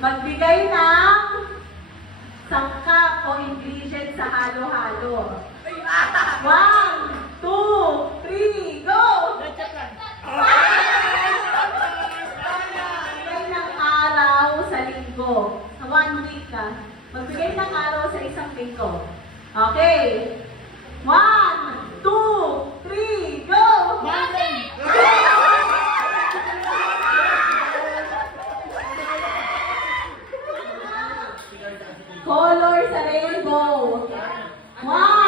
Magbigay ng sangkap o ingredient sa halo-halo. 1, 2, 3, go! Magbigay ng araw sa linggo. Sa 1 week ka. Magbigay ng araw sa isang linggo. Okay. 1, 2, 3, go! Color sa rainbow. 1,